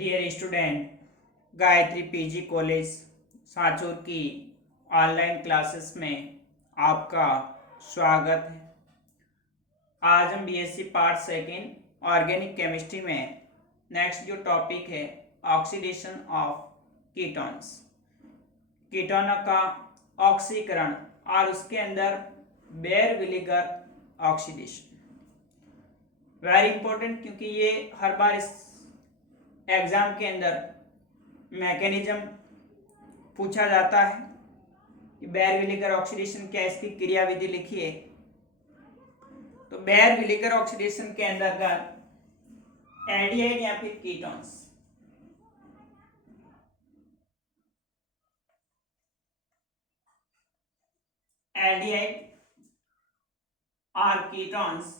Dear student, Gayatri PG college Sanchore की online classes में आपका स्वागत है। आज हम BSc part second organic chemistry में नेक्स्ट जो टॉपिक है ऑक्सीडेशन ऑफ कीटोन्स, कीटोनों का ऑक्सीकरण और उसके अंदर बेयर विनेगर ऑक्सीडेशन। वेरी इंपॉर्टेंट, क्योंकि ये हर बार इस एग्जाम के अंदर मैकेनिज्म पूछा जाता है कि बेयर विनेगर ऑक्सीडेशन क्या, इसकी क्रियाविधि लिखिए। तो बेयर विनेगर ऑक्सीडेशन के अंतर्गत एल्डिहाइड या फिर कीटोन्स, एल्डिहाइड और कीटोन्स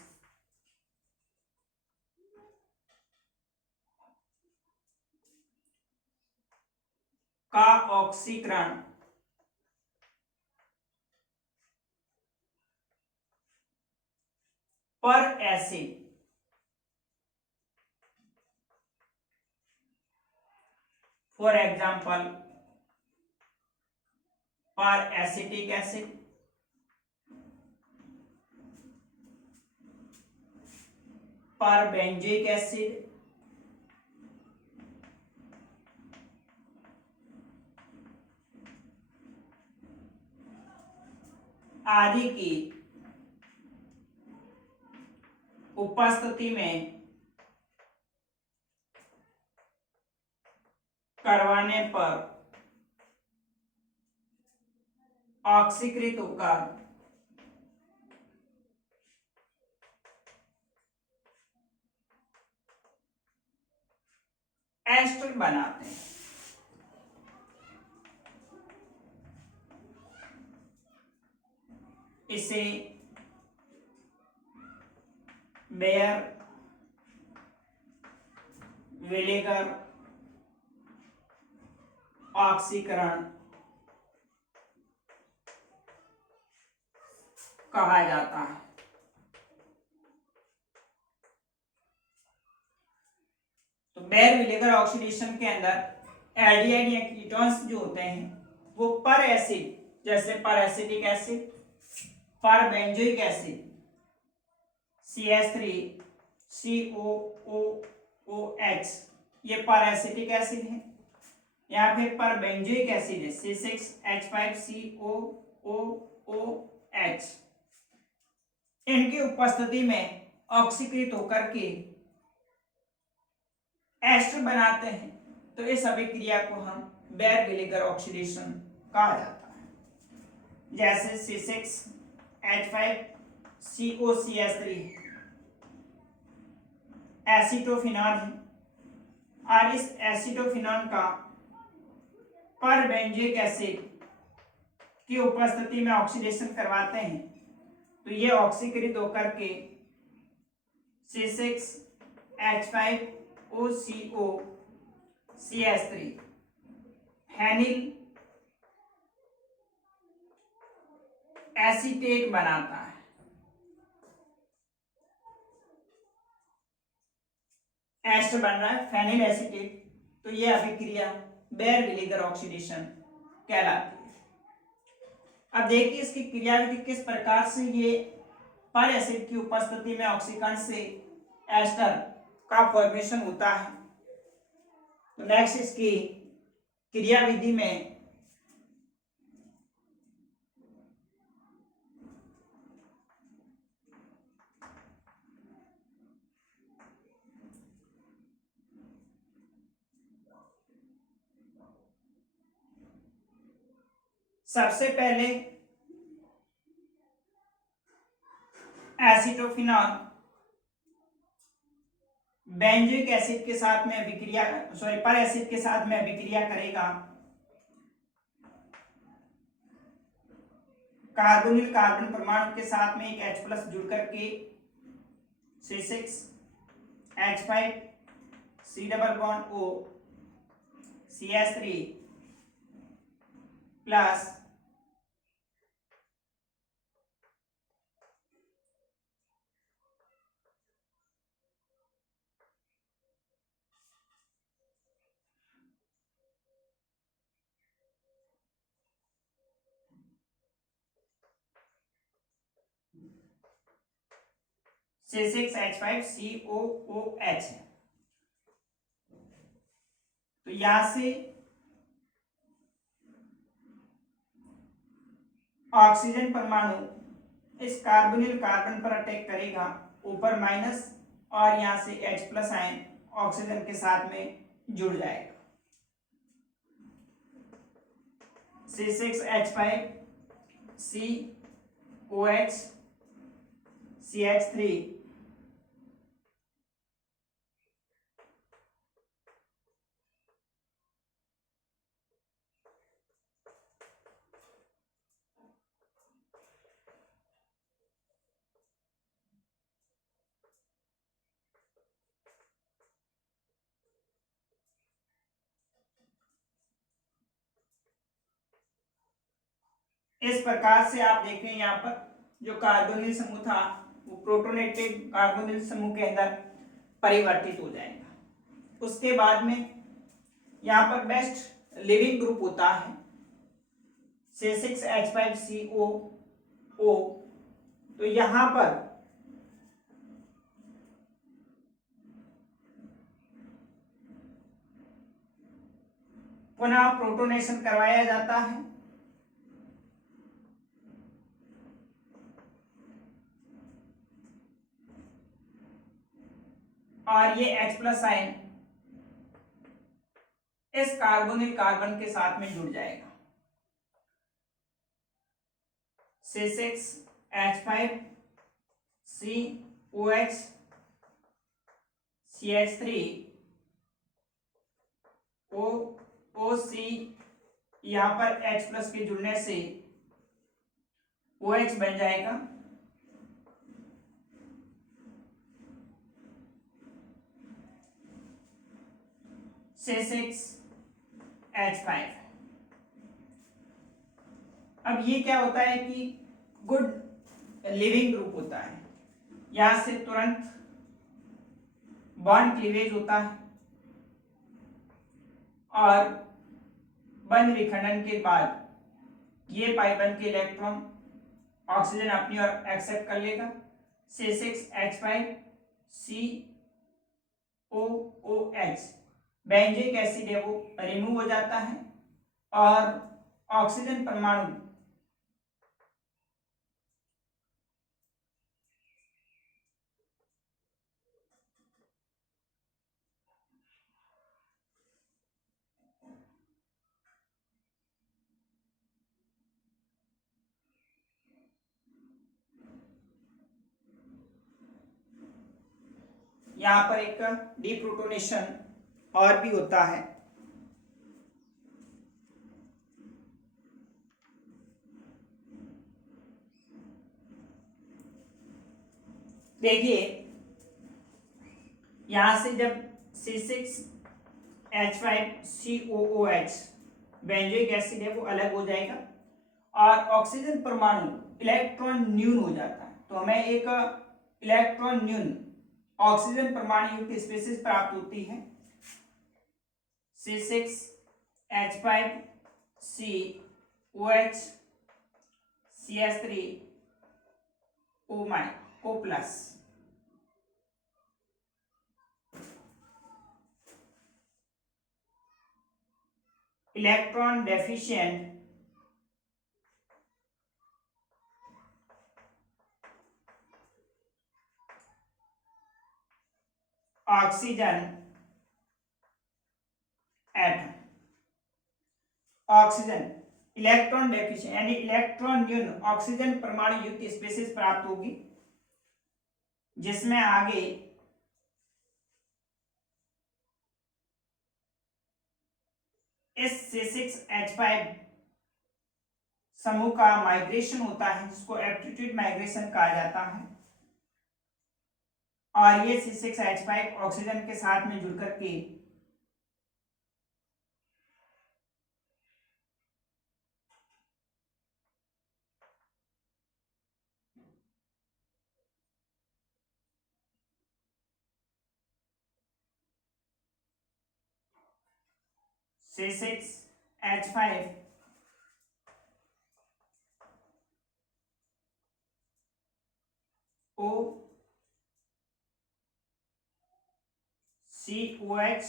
का ऑक्सीकरण पर एसिड फॉर एग्जांपल पर एसिटिक एसिड, पर बेंजोइक एसिड, आदि की उपस्थिति में करवाने पर ऑक्सीकृत होकर एस्टर बनाते हैं। इसे बेयर विनेगर ऑक्सीकरण कहा जाता है। तो बेयर विनेगर ऑक्सीडेशन के अंदर एल्डिहाइड या कीटोन्स जो होते हैं वो पर एसिड, जैसे पर एसिटिक एसिड, पर बेंजोइक एसिड CH3 COOOH, ये पर एसिटिक एसिड है, या फिर पर बेंजोइक एसिड है C6H5COOOH। इनकी उपस्थिति में ऑक्सीकृत होकर के एस्टर बनाते हैं। तो इस अभिक्रिया को हम बेयर विनेगर ऑक्सीडेशन कहा जाता है। जैसे C6H5COCH3 एसीटोफिनॉल है, और इस एसीटोफिनॉल का पर बेंजोइक एसिड की उपस्थिति में ऑक्सीडेशन करवाते हैं। तो ये ऑक्सीकृत होकर के C6H5OCOCH3 हेनिल एसीटेट बनाता है। एस्टर बन रहा है फेनिल एसीटेट। तो ये अभिक्रिया बेयर विनेगर ऑक्सीडेशन कहलाती है। अब देखिए इसकी क्रियाविधि किस प्रकार से ये पर एसिड की उपस्थिति में ऑक्सीकरण से एस्टर का फॉर्मेशन होता है। तो नेक्स्ट इसकी क्रियाविधि में सबसे पहले एसीटोफिनॉल बेंजोइक एसिड के साथ में अभिक्रिया पर एसिड के साथ में अभिक्रिया करेगा। कार्बोनिल कार्बन परमाणु के साथ में एक H+ जुड़ करके C6H5 CH3 प्लस C6H5COOH है। तो यहां से ऑक्सीजन परमाणु इस कार्बोनिल कार्बन पर अटैक करेगा, ऊपर माइनस, और यहां से H+ आयन ऑक्सीजन के साथ में जुड़ जाएगा। C6H5COH CH3 इस प्रकार से आप देखें यहाँ पर जो कार्बोनिल समूह था वो प्रोटोनेटेड कार्बोनिल समूह के अंदर परिवर्तित हो जाएगा। उसके बाद में यहाँ पर बेस्ट लिविंग ग्रुप होता है C6H5COO। तो यहाँ पर पुनः प्रोटोनेशन करवाया जाता है और ये H+ आयन इस कार्बोनिल कार्बन के साथ में जुड़ जाएगा। C6H5COH CH3OC, यहाँ पर H+ के जुड़ने से OH बन जाएगा। C6H5। अब ये क्या होता है कि गुड लिविंग ग्रुप होता है, यहां से तुरंत बॉन्ड क्लीवेज होता है और बंध विखंडन के बाद ये पाई बंध के इलेक्ट्रॉन ऑक्सीजन अपनी ओर एक्सेप्ट कर लेगा। C6H5COOH बेंजोइक एसिड है वो रिमूव हो जाता है और ऑक्सीजन परमाणु यहाँ पर एक डीप्रोटोनेशन और भी होता है। देखिए यहां से जब C6H5COOH बेंजोइक एसिड है वो अलग हो जाएगा और ऑक्सीजन परमाणु इलेक्ट्रॉन न्यून हो जाता है, तो हमें एक इलेक्ट्रॉन न्यून ऑक्सीजन परमाणु युक्त स्पीशीज प्राप्त होती है C6H5COH CH3O+। Electron deficient oxygen atom. Oxygen electron deficient यानी इलेक्ट्रॉन न्यून ऑक्सीजन परमाणु युक्त स्पीशीज प्राप्त होगी, जिसमें आगे इस C6H5 समूह का माइग्रेशन होता है जिसको एप्टीट्यूड माइग्रेशन कहा जाता है और ये C6H5 ऑक्सीजन के साथ में जुड़कर के C6H5 O COH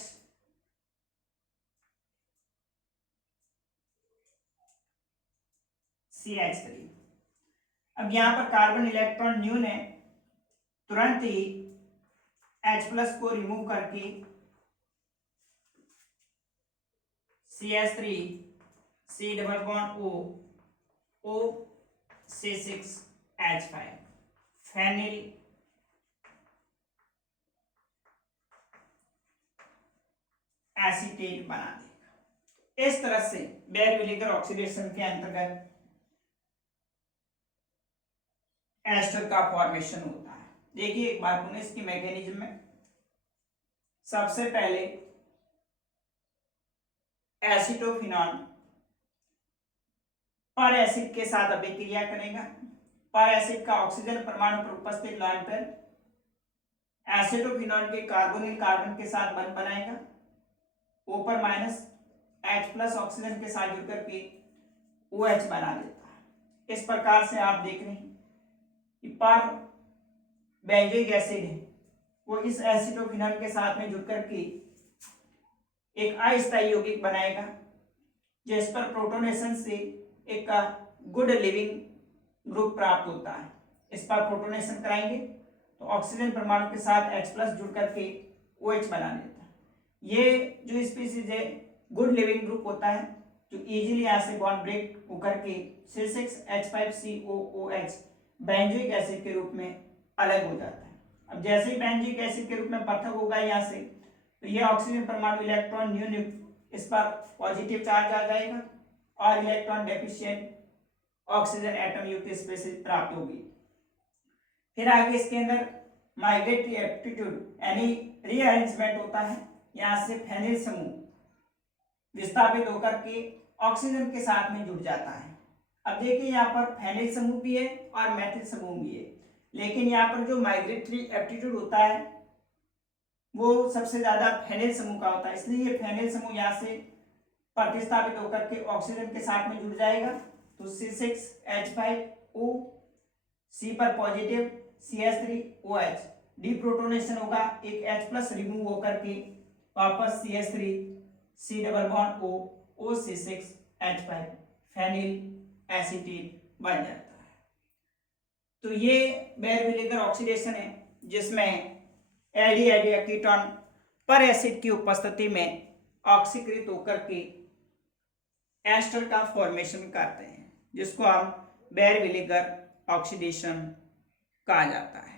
CH3। अब यहां पर कार्बन इलेक्ट्रॉन न्यून है, तुरंत ही H प्लस को रिमूव करके CH3 C double bond O C6H5 phenyl acetate बना देगा। इस तरह से बेयर-विलिगर ऑक्सीडेशन के अंतर्गत एस्टर का फॉर्मेशन होता है। देखिए एक बार पुनः इसकी मैकेनिज्म में सबसे पहले एसिटोफिनॉल पर एसिड के साथ अभिक्रिया करेगा। पर एसिड का ऑक्सीजन परमाणु पर उपस्थित लॉन पर एसिटोफिनॉल के कार्बोनिल कार्बन के साथ बंध बनाएगा, ऊपर माइनस H प्लस ऑक्सीजन के साथ जुड़कर के OH बना देता है। इस प्रकार से आप देख रहे हैं कि पर बेंजोइक एसिड है वो इस एसिटोफिनॉल के साथ में जुड़कर के एक अस्थायी यौगिक बनाएगा, जिस पर प्रोटोनेशन से एक गुड लिविंग ग्रुप प्राप्त होता है। इस पर प्रोटोनेशन कराएंगे तो ऑक्सीजन परमाणु के साथ H प्लस जुड़ करके OH बना देता है। ये जो स्पीसीज है गुड लिविंग ग्रुप होता है, जो इजीली यहाँ से बॉन्ड ब्रेक होकर के C6H5COOH बेंजोइक एसिड के रूप में अलग हो जाता है। अब जैसे ही बेंजोइक एसिड के रूप में पृथक होगा यहाँ से, तो यह ऑक्सीजन परमाणु इलेक्ट्रॉन न्यून इस पर पॉजिटिव चार्ज आ जाएगा और इलेक्ट्रॉन डेफिशिएंट ऑक्सीजन एटम युक्त स्पीशीज प्राप्त होगी। फिर आगे इसके अंदर माइग्रेटरी एप्टीट्यूड यानी रीअरेंजमेंट होता है। यहाँ से फेनिल समूह विस्थापित होकर के ऑक्सीजन के साथ में जुड़ जाता है। अब देखिए यहाँ पर फेनिल समूह भी है और मेथिल समूह भी है, लेकिन यहाँ पर जो माइग्रेटरी एप्टीट्यूड होता है वो सबसे ज्यादा फेनिल समूह का होता है, इसलिए ये फेनिल समूह यहाँ से प्रतिस्थापित होकर के ऑक्सीजन के साथ में जुड़ जाएगा। तो C6H5O C पर पॉजिटिव CH3OH डीप्रोटोनेशन होगा, एक H प्लस रिमूव होकर के वापस CH3 C double bond O C6H5 phenyl acetate बन जाता है। तो ये बेयर-विलिगर ऑक्सीडेशन है जिसमें एल्डिहाइड कीटोन पर एसिड की उपस्थिति में ऑक्सीकृत होकर के एस्टर का फॉर्मेशन करते हैं, जिसको हम बेयर-विलिगर ऑक्सीडेशन कहा जाता है।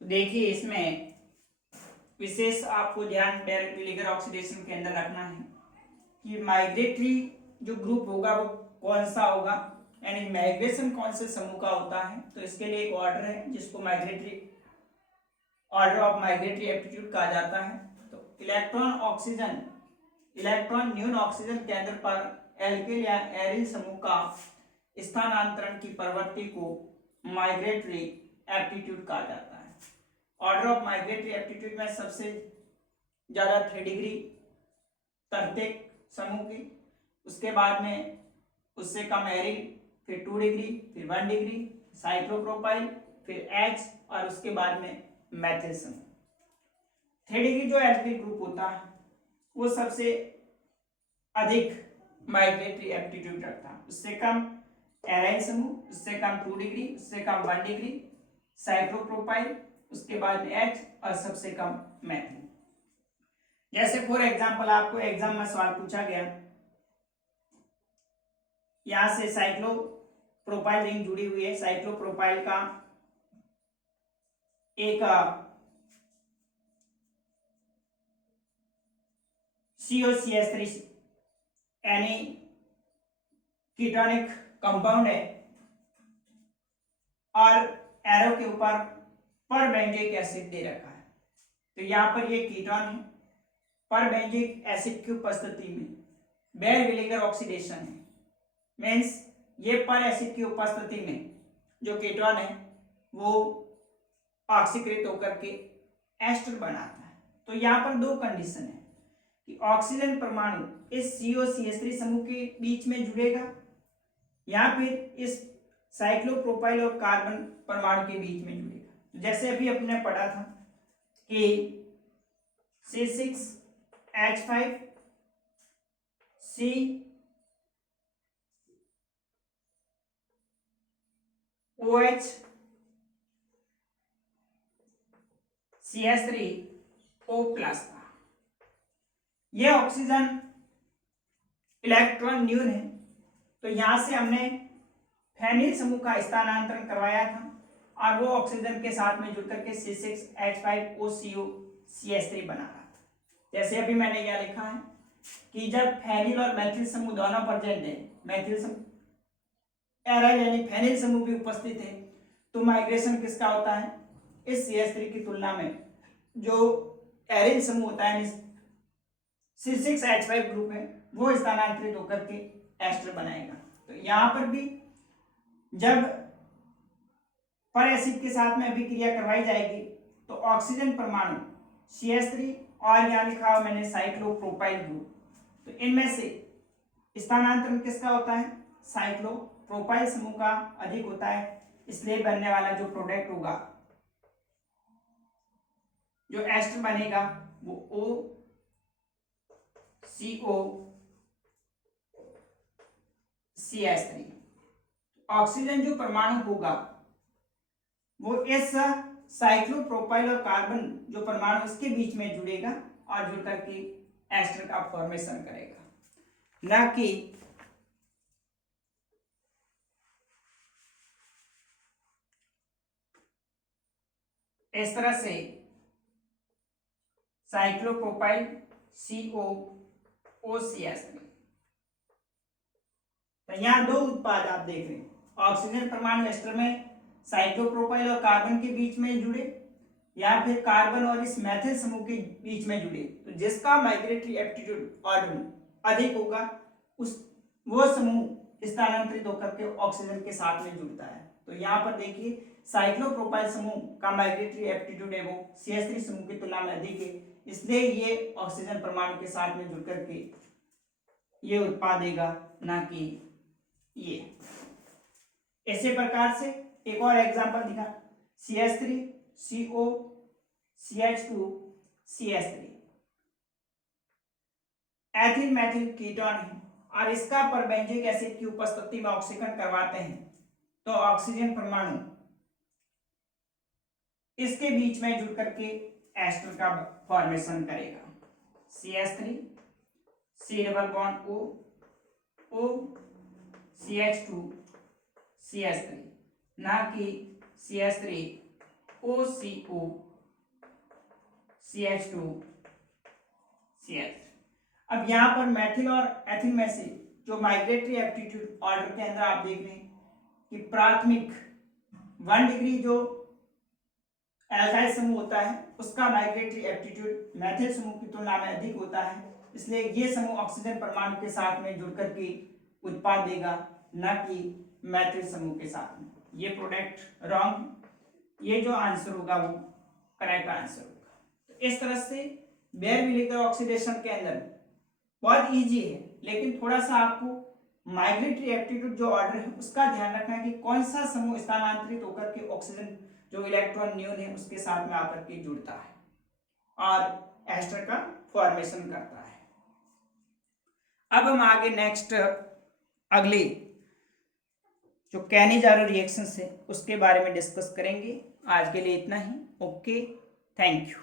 देखिए इसमें विशेष आपको ध्यान बेयर-विलिगर ऑक्सीडेशन के अंदर रखना है कि माइग्रेटरी जो ग्रुप होगा वो कौन सा होगा, यानी माइग्रेशन कौन से समूह का होता है। तो इसके लिए एक ऑर्डर है जिसको migratory order of migratory aptitude कहा जाता है। तो इलेक्ट्रॉन न्यून ऑक्सीजन केंद्र पर एल्किल या एरिल समूह का स्थानांतरण की प्रवृत्ति को माइग्रेटरी एप्टीट्यूड कहा जाता है। ऑर्डर ऑफ माइग्रेटरी एप्टीट्यूड में सबसे ज्यादा 3 डिग्री तर्तिक समूह की, उसके बाद में उससे कम एरिल, फिर 2 डिग्री, फिर 1 डिग्री साइक्लोप्रोपाइल, फिर H और उसके बाद में मेथिल समूह। 3 डिग्री जो एल्किल ग्रुप होता है वो सबसे अधिक माइग्रेटरी एप्टीट्यूड रखता है, उससे कम एराइल समूह, उससे कम 2 डिग्री, उससे कम 1 डिग्री साइक्लोप्रोपाइल, उसके बाद में H और सबसे कम मेथिल। जैसे फॉर एग्जांपल आपको एग्जाम में सवाल पूछा गया, यहां से साइक्लोप्रोपाइल रिंग जुड़ी हुई है, साइक्लोप्रोपाइल का एक COCH3 यानी कीटोनिक कंपाउंड है और एरो के ऊपर परबेंजोइक एसिड दे रखा है। तो यहाँ पर ये कीटोन है, परबेंजोइक एसिड की उपस्थिति में बेर विनेगर ऑक्सीडेशन है, मीन्स ये पर एसिड की उपस्थिति में जो कीटोन है वो ऑक्सीकृत होकर के एस्टर बनाता है। तो यहाँ पर दो कंडीशन है कि ऑक्सीजन परमाणु इस COCH3 समूह के बीच में जुड़ेगा या फिर इस साइक्लोप्रोपाइल और कार्बन परमाणु के बीच में जुड़ेगा। जैसे अभी अपने पढ़ा था कि C6H5 COH CH3O प्लस था। यह ऑक्सीजन इलेक्ट्रॉन न्यून है, तो यहां से हमने फेनिल समूह का स्थानांतरण करवाया था और वो ऑक्सीजन के साथ में जुड़कर के C6H5OCO CH3 बना रहा था। जैसे अभी मैंने यह लिखा है कि जब फेनिल और मैथिल समूह दोनों प्रेजेंट है, मैथिल समूह एराइल यानी फेनिल समूह भी उपस्थित है, तो माइग्रेशन किसका होता है, इस CH3 की तुलना में जो एरिल समूह होता है C6H5 ग्रुप है वो स्थानांतरित होकर के एस्टर बनाएगा। तो यहाँ पर भी जब पर एसिड के साथ में अभिक्रिया करवाई जाएगी तो ऑक्सीजन परमाणु CH3 और यहाँ लिखा हुआ मैंने साइक्लोप्रोपाइल ग्रुप, तो इनमें से स्थानांतरण किसका होता है, साइक्लोप्रोपाइल समूह का अधिक होता है, इसलिए बनने वाला जो प्रोडक्ट होगा, जो एस्टर बनेगा वो OCOCH3। ऑक्सीजन जो परमाणु होगा वो इस साइक्लोप्रोपाइल और कार्बन जो परमाणु इसके बीच में जुड़ेगा और जुड़ करके एस्टर का फॉर्मेशन करेगा, ना कि इस तरह से साइक्लोप्रोपाइल COOCH3। तो यहाँ दो उत्पाद आप देख रहे हैं, ऑक्सीजन परमाणु एस्टर में साइक्लोप्रोपाइल और कार्बन के बीच में जुड़े या फिर कार्बन और इस मैथिल समूह के बीच में जुड़े, तो जिसका माइग्रेटरी एप्टीट्यूड ऑर्डर अधिक होगा उस वो समूह स्थानांतरित होकर के ऑक्सीजन के साथ में जुड़ता है। तो यहाँ पर देखिए साइक्लोप्रोपाइल समूह का माइग्रेटरी एप्टीट्यूड है वो CH3 समूह की तुलना में अधिक है, इसलिए ये ऑक्सीजन परमाणु के साथ में जुड़ करके ये उत्पाद देगा, ना कि ये। इसी प्रकार से एक और एग्जांपल दिखा, CH3 CO CH2 CH3 ethyl Maithil ketone है और इसका परबेंजोइक एसिड की उपस्थिति में ऑक्सीकरण करवाते हैं तो ऑक्सीजन परमाणु इसके बीच में जुड़ करके एस्टर का फॉर्मेशन करेगा। CH3 C double bond O CH2 CH3, ना कि CH3 OCO CH2 CH3। अब यहाँ पर मैथिल और एथिल में से जो माइग्रेटरी एप्टीट्यूड ऑर्डर के अंदर आप देख रहे हैं कि प्राथमिक 1 डिग्री जो एल्काइल समूह होता है उसका माइग्रेटरी एप्टीट्यूड मैथिल समूह की तुलना में अधिक होता है, इसलिए ये समूह ऑक्सीजन परमाणु के साथ में जुड़कर के उत्पाद देगा, न कि मैथिल समूह के साथ में। ये प्रोडक्ट रॉन्ग, ये जो आंसर होगा वो करेक्ट आंसर होगा। तो इस तरह से बेर विनेगर ऑक्सीडेशन के अंदर बहुत इजी है, लेकिन थोड़ा सा आपको माइग्रेटरी एप्टीट्यूड जो ऑर्डर है उसका ध्यान रखना है कि कौन सा समूह स्थानांतरित होकर के ऑक्सीजन जो इलेक्ट्रॉन न्यून है उसके साथ में आकर के जुड़ता है और एस्टर का फॉर्मेशन करता है। अब हम आगे नेक्स्ट अगली जो कैनिजारो रिएक्शंस है उसके बारे में डिस्कस करेंगे। आज के लिए इतना ही। Okay, thank you.